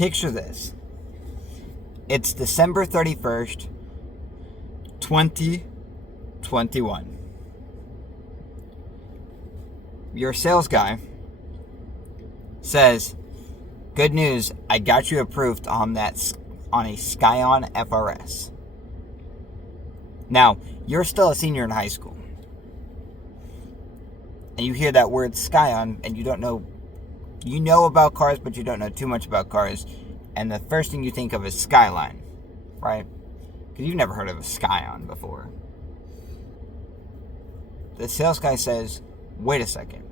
Picture this. It's December 31st, 2021. Your sales guy says, "Good news, I got you approved on a Scion FRS." Now, you're still a senior in high school. And you hear that word Scion, and you don't know, you know about cars, but you don't know too much about cars. And the first thing you think of is Skyline, right? Because you've never heard of a Scion before. The sales guy says, "Wait a second.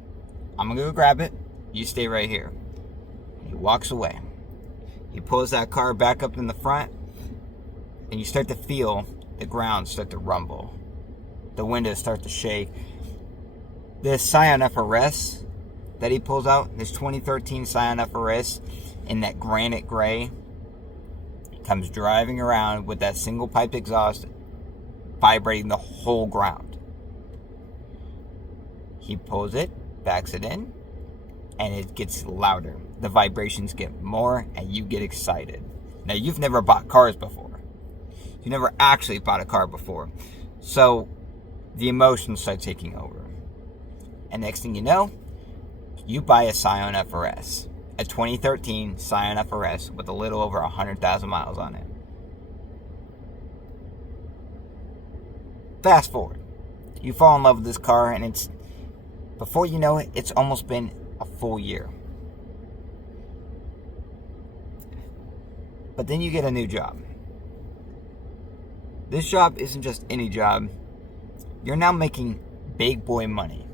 I'm going to go grab it. You stay right here." He walks away. He pulls that car back up in the front, and you start to feel the ground start to rumble. The windows start to shake. This Scion FRS that he pulls out, this 2013 Scion FRS in that granite gray, comes driving around with that single pipe exhaust vibrating the whole ground. He pulls it, backs it in, and it gets louder. The vibrations get more, and you get excited. Now, you've never bought cars before. You never actually bought a car before. So, the emotions start taking over. And next thing you know, you buy a Scion FRS. A 2013 Scion FRS with a little over 100,000 miles on it. Fast forward. You fall in love with this car, and before you know it, it's almost been a full year. But then you get a new job. This job isn't just any job. You're now making big boy money.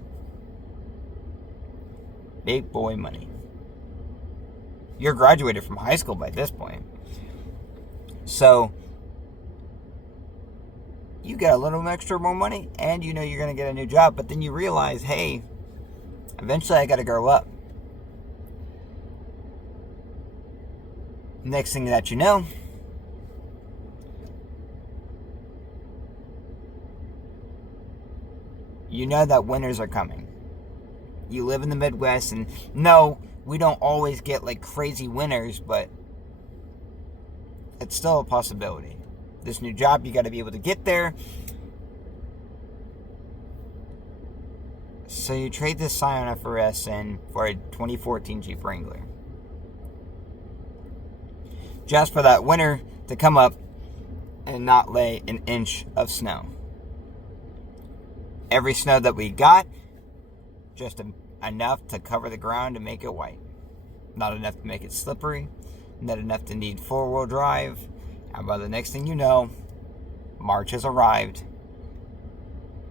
Big boy money. You're graduated from high school by this point. So, you get a little extra more money, and you know you're going to get a new job. But then you realize, hey, eventually I got to grow up. Next thing that you know, that winters are coming. You live in the Midwest, and no, we don't always get like crazy winters, but it's still a possibility. This new job, you got to be able to get there. So you trade this Scion FRS in for a 2014 Jeep Wrangler. Just for that winter to come up and not lay an inch of snow. Every snow that we got, just enough to cover the ground and make it white. Not enough to make it slippery. Not enough to need four-wheel drive. And by the next thing you know, March has arrived,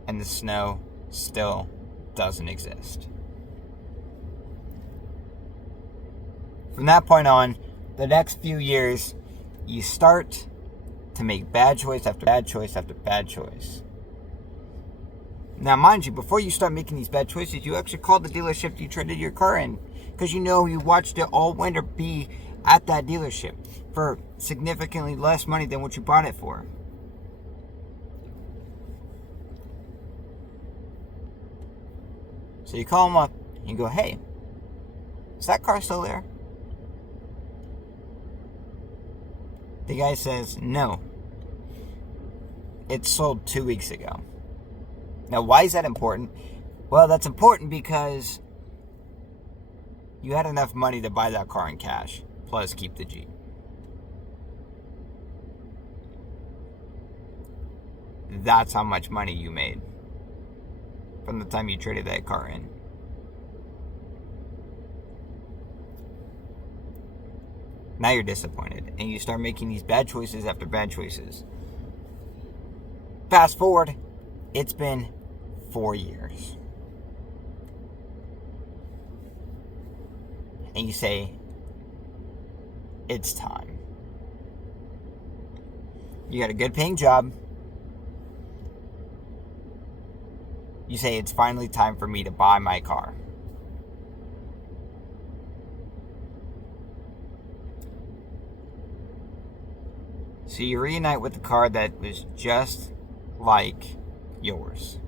and the snow still doesn't exist. From that point on, the next few years, you start to make bad choice after bad choice after bad choice. Now, mind you, before you start making these bad choices, you actually called the dealership you traded your car in, because you know you watched it all winter be at that dealership for significantly less money than what you bought it for. So you call them up and you go, "Hey, is that car still there?" The guy says, "No. It sold 2 weeks ago." Now, why is that important? Well, that's important because you had enough money to buy that car in cash, plus keep the Jeep. That's how much money you made from the time you traded that car in. Now you're disappointed, and you start making these bad choices after bad choices. Fast forward, it's been 4 years. And you say, it's time. You got a good paying job. You say, it's finally time for me to buy my car. So you reunite with the car that was just like yours.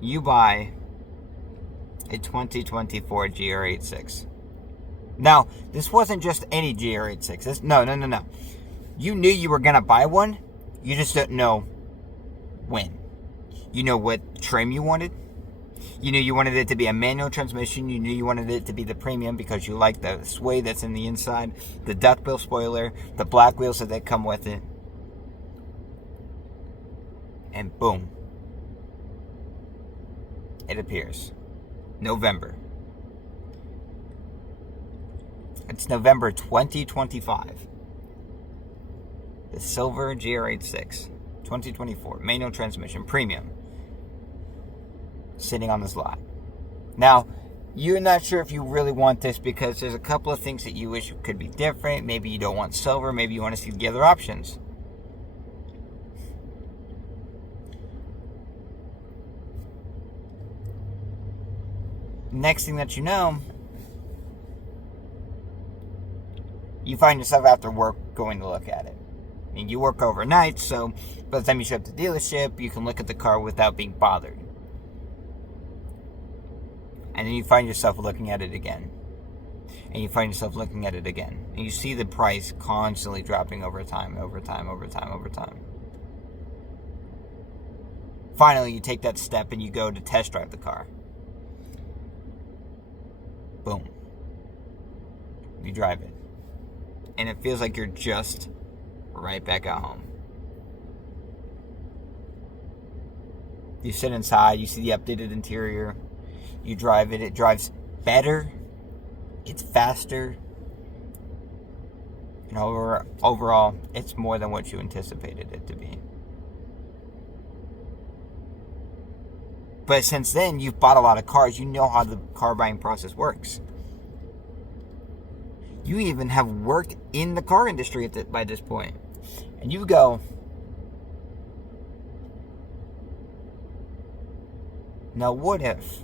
You buy a 2024 GR86. Now, this wasn't just any GR86. No. You knew you were going to buy one. You just didn't know when. You know what trim you wanted. You knew you wanted it to be a manual transmission. You knew you wanted it to be the premium because you like the sway that's in the inside, the duckbill spoiler, the black wheels that come with it. And boom. It appears. November. It's November 2025. The silver GR86 2024 manual transmission premium sitting on this lot. Now, you're not sure if you really want this because there's a couple of things that you wish could be different. Maybe you don't want silver. Maybe you want to see the other options. Next thing that you know, you find yourself after work going to look at it. I mean, you work overnight, so by the time you show up to the dealership, you can look at the car without being bothered. And then you find yourself looking at it again. And you find yourself looking at it again. And you see the price constantly dropping over time. Finally, you take that step and you go to test drive the car. Boom. You drive it. And it feels like you're just right back at home. You sit inside, you see the updated interior, you drive it, it drives better, it's faster, and overall, it's more than what you anticipated it to be. But since then, you've bought a lot of cars, you know how the car buying process works. You even have worked in the car industry by this point. And you go, now what if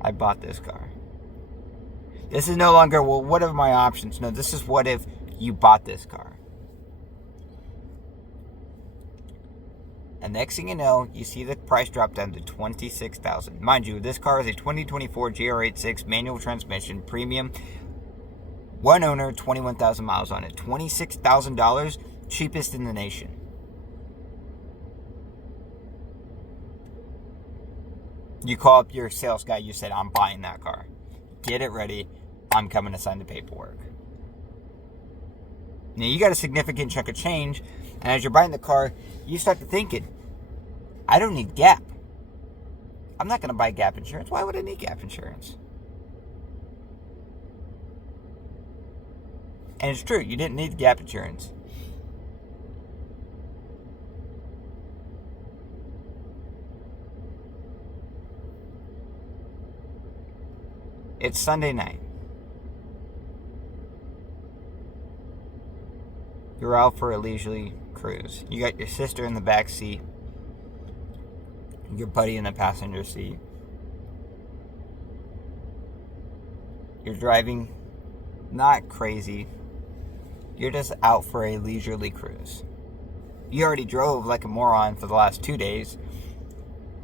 I bought this car? This is no longer, well, what are my options? No, this is what if you bought this car. And next thing you know, you see the price drop down to $26,000. Mind you, this car is a 2024 GR86 manual transmission premium. One owner, 21,000 miles on it. $26,000, cheapest in the nation. You call up your sales guy, you said, I'm buying that car. Get it ready. I'm coming to sign the paperwork. Now, you got a significant chunk of change, and as you're buying the car, you start to thinking, I don't need GAP. I'm not going to buy GAP insurance. Why would I need GAP insurance? And it's true, you didn't need GAP insurance. It's Sunday night. You're out for a leisurely cruise. You got your sister in the back seat, your buddy in the passenger seat. You're driving, not crazy. You're just out for a leisurely cruise. You already drove like a moron for the last 2 days.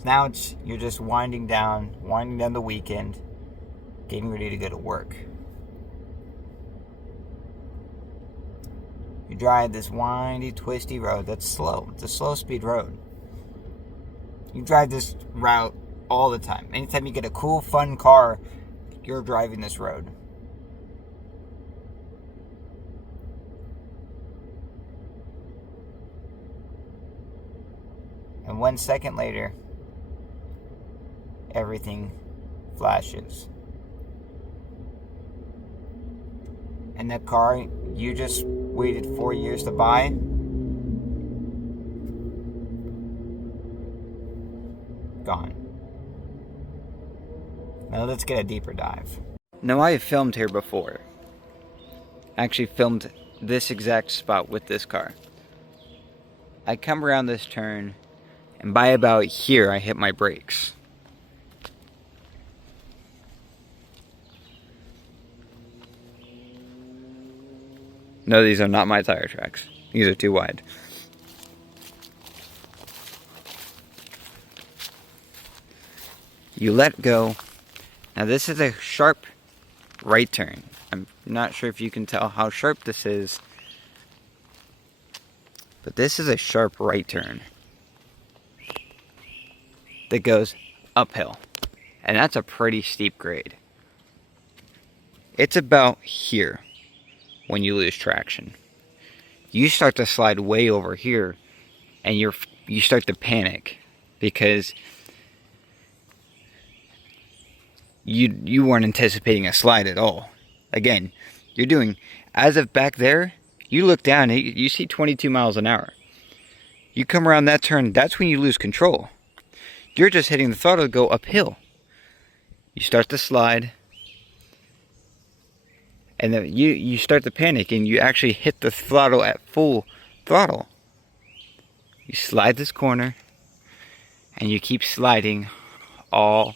Now you're just winding down the weekend, getting ready to go to work. You drive this windy, twisty road that's slow. It's a slow speed road. You drive this route all the time. Anytime you get a cool, fun car, you're driving this road. And 1 second later, everything flashes. And that car you just waited 4 years to buy, gone. Now let's get a deeper dive. Now I have filmed here before. I actually filmed this exact spot with this car. I come around this turn, and by about here I hit my brakes. No, these are not my tire tracks. These are too wide. You let go Now this is a sharp right turn. I'm not sure if you can tell how sharp this is, but this is a sharp right turn that goes uphill. And that's a pretty steep grade. It's about here when you lose traction. You start to slide way over here, and you start to panic because you weren't anticipating a slide at all. Again, you're doing, as of back there, you look down, you see 22 miles an hour. You come around that turn, that's when you lose control. You're just hitting the throttle to go uphill. You start to slide, and then you start to panic, and you actually hit the throttle at full throttle. You slide this corner, and you keep sliding all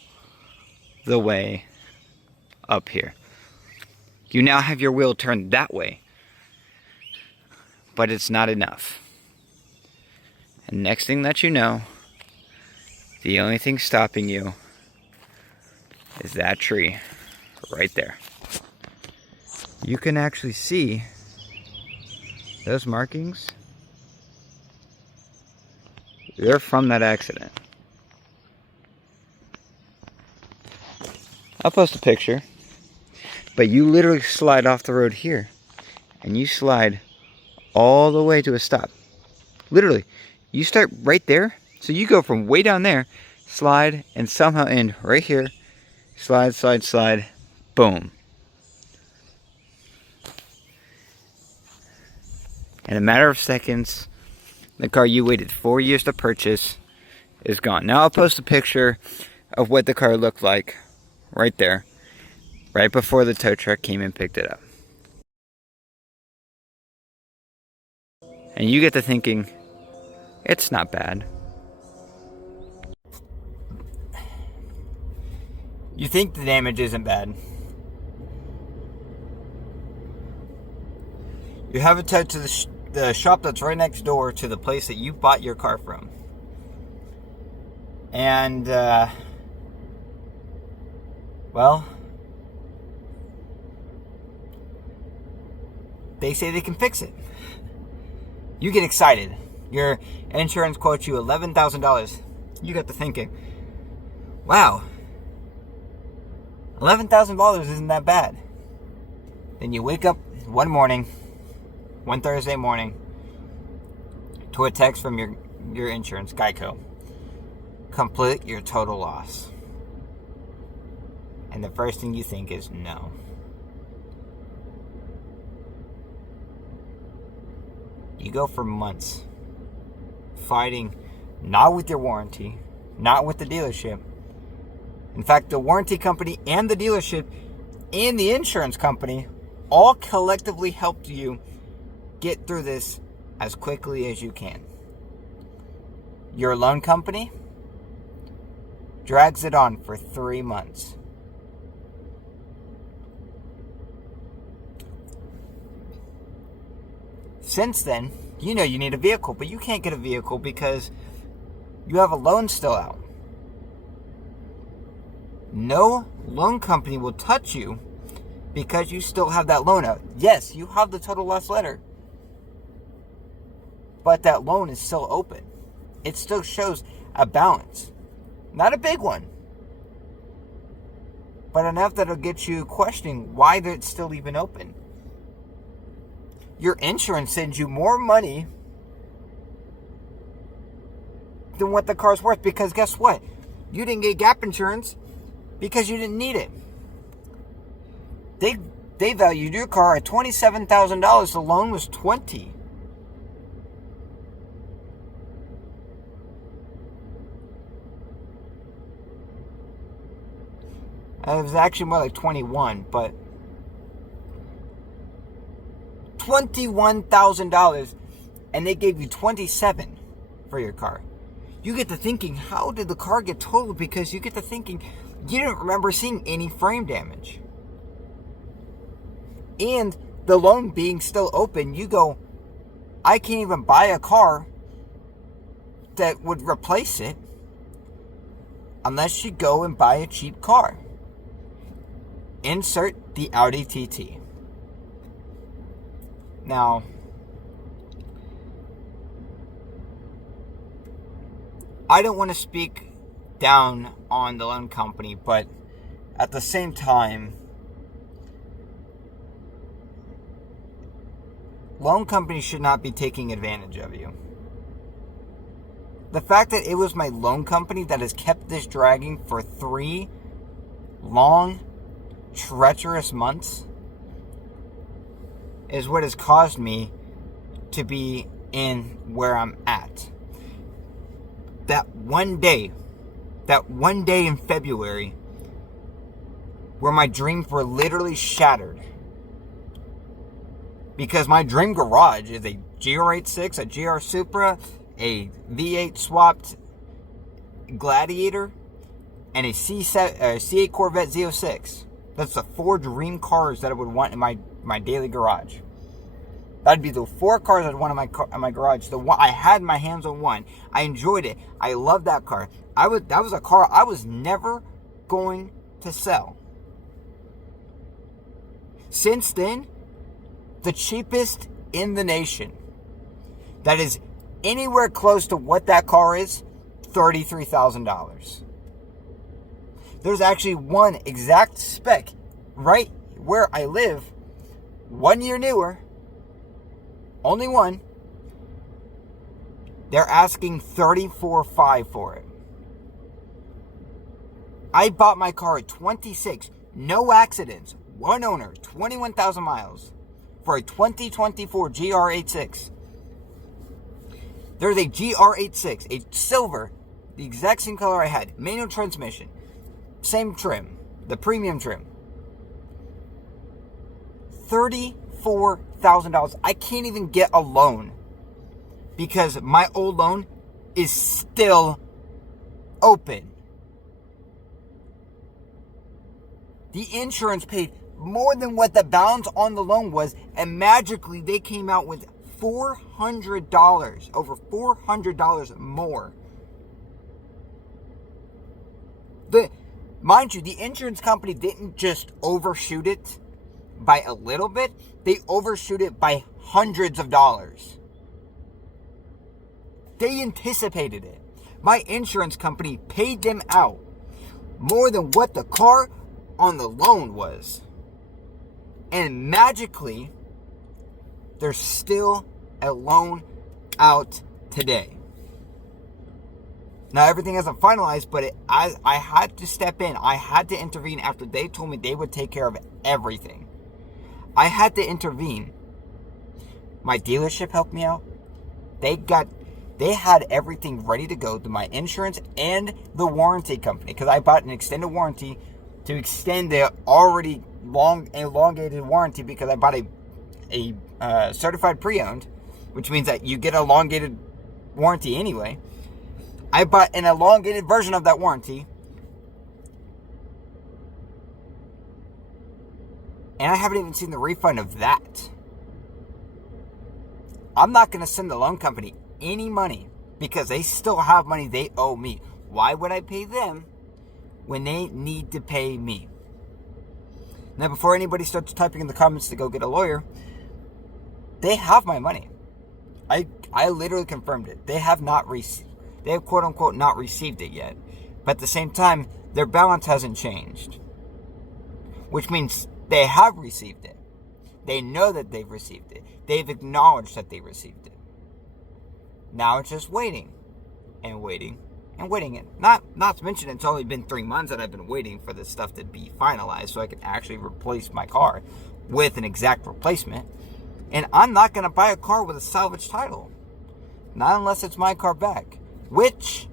the way up here. You now have your wheel turned that way, but it's not enough. And next thing that you know, the only thing stopping you is that tree right there. You can actually see those markings. They're from that accident. I'll post a picture. But you literally slide off the road here, and you slide all the way to a stop. Literally, you start right there. So you go from way down there, slide, and somehow end right here. Slide, slide, slide. Boom. In a matter of seconds, the car you waited 4 years to purchase is gone. Now I'll post a picture of what the car looked like right there, right before the tow truck came and picked it up. And you get to thinking, it's not bad. You think the damage isn't bad. You have it towed to the shop that's right next door to the place that you bought your car from. And, well, they say they can fix it. You get excited. Your insurance quotes you $11,000. You get to thinking, wow, $11,000 isn't that bad. Then you wake up one Thursday morning, to a text from your insurance, Geico. Complete your total loss. And the first thing you think is no. You go for months fighting, not with your warranty, not with the dealership. In fact, the warranty company and the dealership and the insurance company all collectively helped you get through this as quickly as you can. Your loan company drags it on for 3 months. Since then, you know you need a vehicle, but you can't get a vehicle because you have a loan still out. No loan company will touch you because you still have that loan out. Yes, you have the total loss letter, but that loan is still open. It still shows a balance. Not a big one, but enough that'll get you questioning why it's still even open. Your insurance sends you more money than what the car's worth, because guess what? You didn't get gap insurance because you didn't need it. They valued your car at $27,000. The loan was $20,000. It was actually more like 21, but $21,000, and they gave you $27,000 for your car. You get to thinking, how did the car get totaled? Because you get to thinking, you didn't remember seeing any frame damage. And the loan being still open, you go, I can't even buy a car that would replace it unless you go and buy a cheap car. insert the Audi TT. Now, I don't want to speak down on the loan company, but at the same time, loan companies should not be taking advantage of you. The fact that it was my loan company that has kept this dragging for 3 long, treacherous months is what has caused me to be in where I'm at. That one day in February where my dreams were literally shattered. Because my dream garage is a GR86, a GR Supra, a V8 swapped Gladiator, and a C8 Corvette Z06. That's the 4 dream cars that I would want in my daily garage. That'd be the 4 cars I'd want in my garage. The one I had my hands on one. I enjoyed it. I loved that car. That was a car I was never going to sell. Since then, the cheapest in the nation that is anywhere close to what that car is, $33,000. There's actually one exact spec right where I live, 1 year newer, only one. They're asking $34,500 for it. I bought my car at 26, no accidents, one owner, 21,000 miles, for a 2024 GR86. There's a GR86, a silver, the exact same color I had, manual transmission, same trim, the premium trim. $34,000. I can't even get a loan because my old loan is still open. The insurance paid more than what the balance on the loan was, and magically they came out with $400, over $400 more. Mind you, the insurance company didn't just overshoot it by a little bit, they overshoot it by hundreds of dollars. They anticipated it. My insurance company paid them out more than what the car on the loan was. And magically, there's still a loan out today. Now, everything hasn't finalized, but I had to step in. I had to intervene after they told me they would take care of everything. I had to intervene. My dealership helped me out. They had everything ready to go to my insurance and the warranty company, because I bought an extended warranty to extend the already long elongated warranty, because I bought a certified pre-owned, which means that you get an elongated warranty anyway. I bought an elongated version of that warranty, and I haven't even seen the refund of that. I'm not going to send the loan company any money because they still have money they owe me. Why would I pay them when they need to pay me? Now, before anybody starts typing in the comments to go get a lawyer, they have my money. I literally confirmed it. They have quote unquote not received it yet. But at the same time, their balance hasn't changed. Which means they have received it. They know that they've received it. They've acknowledged that they received it. Now it's just waiting and waiting and waiting. And not to mention, it's only been 3 months that I've been waiting for this stuff to be finalized so I can actually replace my car with an exact replacement. And I'm not going to buy a car with a salvage title. Not unless it's my car back. Which,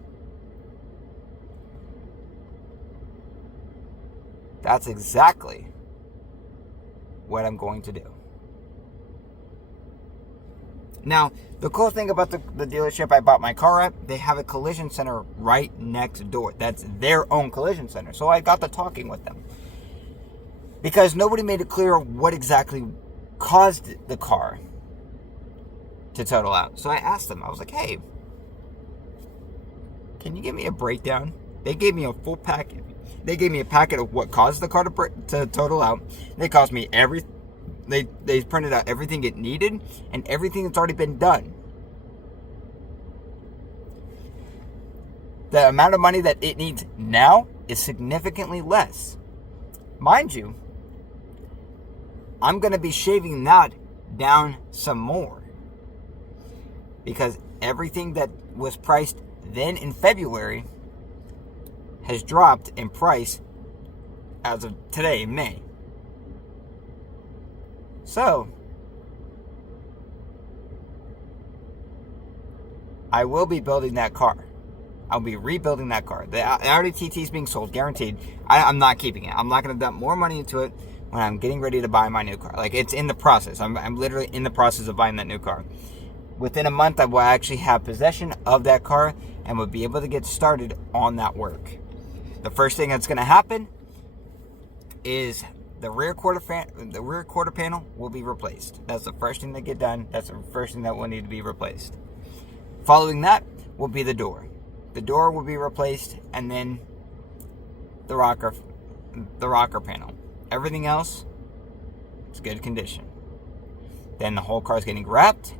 that's exactly what I'm going to do. Now, the cool thing about the dealership I bought my car at, they have a collision center right next door. That's their own collision center. So I got to talking with them. Because nobody made it clear what exactly caused the car to total out. So I asked them, I was like, hey, can you give me a breakdown? They gave me a full package. They gave me a packet of what caused the car to total out. They cost me they printed out everything it needed and everything that's already been done. The amount of money that it needs now is significantly less. Mind you, I'm going to be shaving that down some more. Because everything that was priced then in February has dropped in price as of today, May. So, I will be building that car. I'll be rebuilding that car. The Audi TT is being sold, guaranteed. I'm not keeping it. I'm not going to dump more money into it when I'm getting ready to buy my new car. Like, it's in the process. I'm literally in the process of buying that new car. Within a month, I will actually have possession of that car and will be able to get started on that work. The first thing that's going to happen is the rear quarter panel will be replaced. That's the first thing to get done. That's the first thing that will need to be replaced. Following that will be the door. The door will be replaced, and then the rocker panel. Everything else is good condition. Then the whole car is getting wrapped.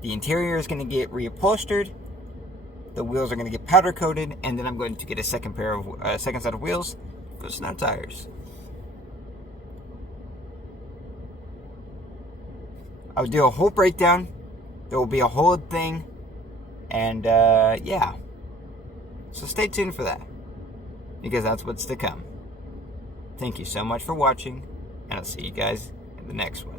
The interior is going to get reupholstered. The wheels are going to get powder coated, and then I'm going to get a second set of wheels for snow tires. I'll do a whole breakdown. There will be a whole thing. And, yeah. So stay tuned for that. Because that's what's to come. Thank you so much for watching. And I'll see you guys in the next one.